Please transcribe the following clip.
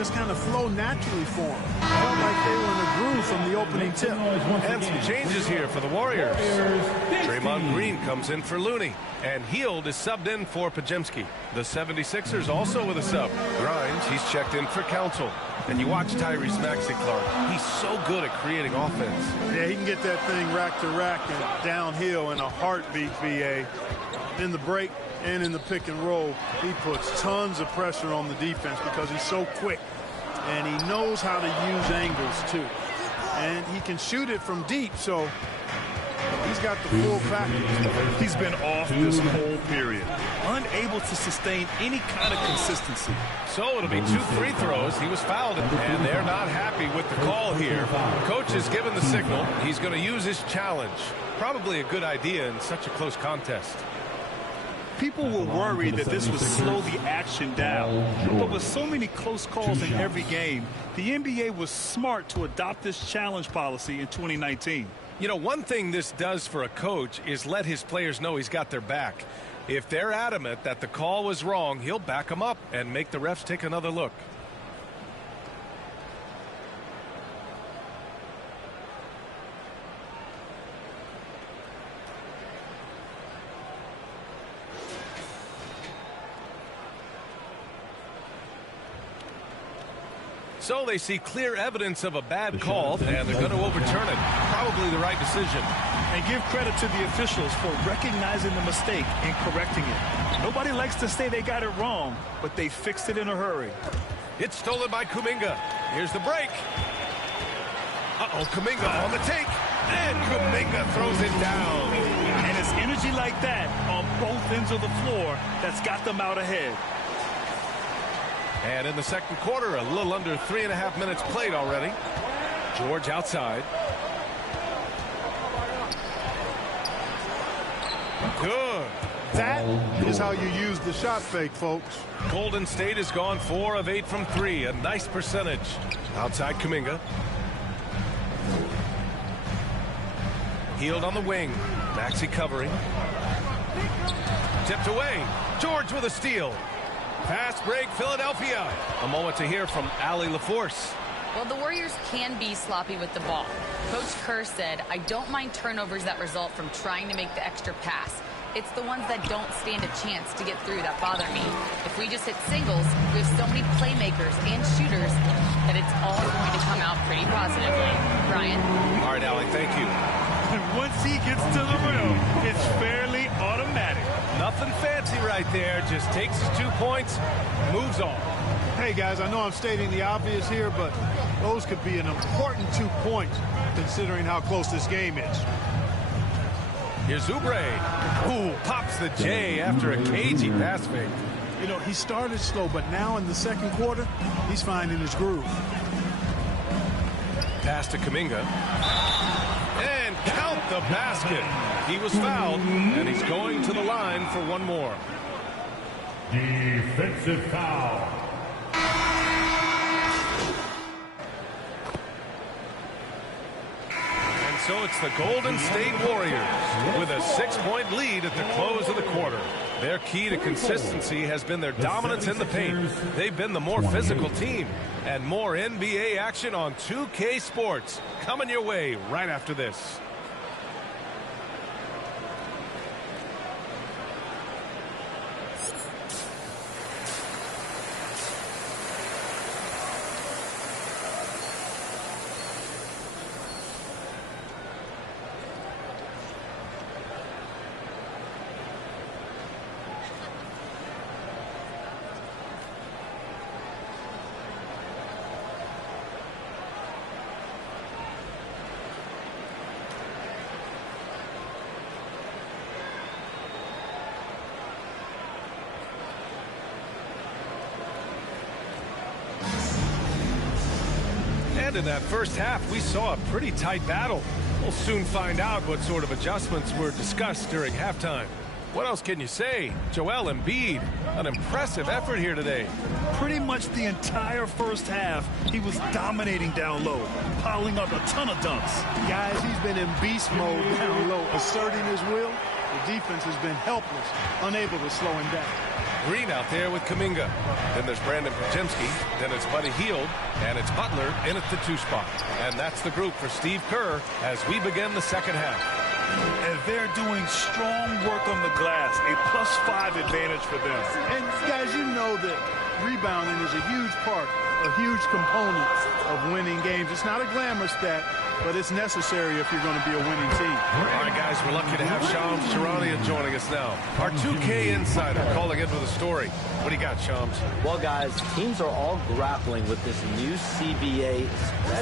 just kind of flow naturally for him. Felt like they were in a groove from the opening tip. And some changes here for the Warriors. Draymond Green comes in for Looney, and Hield is subbed in for Podziemski. The 76ers also with a sub. Grimes, he's checked in for Council. And you watch Tyrese Maxey, Clark. He's so good at creating offense. Yeah, he can get that thing rack to rack and downhill in a heartbeat, VA. In the break and in the pick and roll, he puts tons of pressure on the defense because he's so quick. And he knows how to use angles, too. And he can shoot it from deep, so he's got the full package. He's been off this whole period, unable to sustain any kind of consistency. So it'll be 2 free throws. He was fouled, and they're not happy with the call here. Coach has given the signal. He's going to use his challenge. Probably a good idea in such a close contest. People were worried that this would slow the action down. But with so many close calls in every game, the NBA was smart to adopt this challenge policy in 2019. You know, one thing this does for a coach is let his players know he's got their back. If they're adamant that the call was wrong, he'll back them up and make the refs take another look. So they see clear evidence of a bad call, and they're going to overturn it. Probably the right decision. And give credit to the officials for recognizing the mistake and correcting it. Nobody likes to say they got it wrong, but they fixed it in a hurry. It's stolen by Kuminga. Here's the break. Uh-oh, Kuminga on the take. And Kuminga throws it down. And it's energy like that on both ends of the floor that's got them out ahead. And in the second quarter, a little under 3.5 minutes played already. George outside. Good. That is how you use the shot fake, folks. Golden State has gone 4 of 8 from 3. A nice percentage. Outside Kuminga. Hield on the wing. Maxey covering. Tipped away. George with a steal. Fast break, Philadelphia. A moment to hear from Allie LaForce. Well, the Warriors can be sloppy with the ball. Coach Kerr said, I don't mind turnovers that result from trying to make the extra pass. It's the ones that don't stand a chance to get through that bother me. If we just hit singles, we have so many playmakers and shooters that it's all going to come out pretty positively. Brian? All right, Allie, thank you. And once he gets to the rim, it's fairly automatic. Nothing fancy right there. Just takes his 2 points, moves on. Hey, guys, I know I'm stating the obvious here, but those could be an important 2 points considering how close this game is. Here's Oubre, who pops the J after a cagey pass fake. You know, he started slow, but now in the second quarter, he's finding his groove. Pass to Kuminga. And count the basket. He was fouled, and he's going to the line for one more. Defensive foul. And so it's the Golden State Warriors with a 6-point lead at the close of the quarter. Their key to consistency has been their dominance in the paint. They've been the more physical team. And more NBA action on 2K Sports coming your way right after this. And in that first half, we saw a pretty tight battle. We'll soon find out what sort of adjustments were discussed during halftime. What else can you say? Joel Embiid, an impressive effort here today. Pretty much the entire first half, he was dominating down low, piling up a ton of dunks. Guys, he's been in beast mode down low, asserting his will. The defense has been helpless, unable to slow him down. Green out there with Kuminga. Then there's Brandon Podziemski. Then it's Buddy Hield. And it's Butler in at the 2 spot. And that's the group for Steve Kerr as we begin the second half. And they're doing strong work on the glass, a +5 advantage for them. And guys, you know that rebounding is a huge part, a huge component of winning games. It's not a glamour stat, but it's necessary if you're going to be a winning team. All right, guys, we're lucky to have Shams Charania joining us now. Our 2K insider calling in with a story. What do you got, Shams? Well, guys, teams are all grappling with this new CBA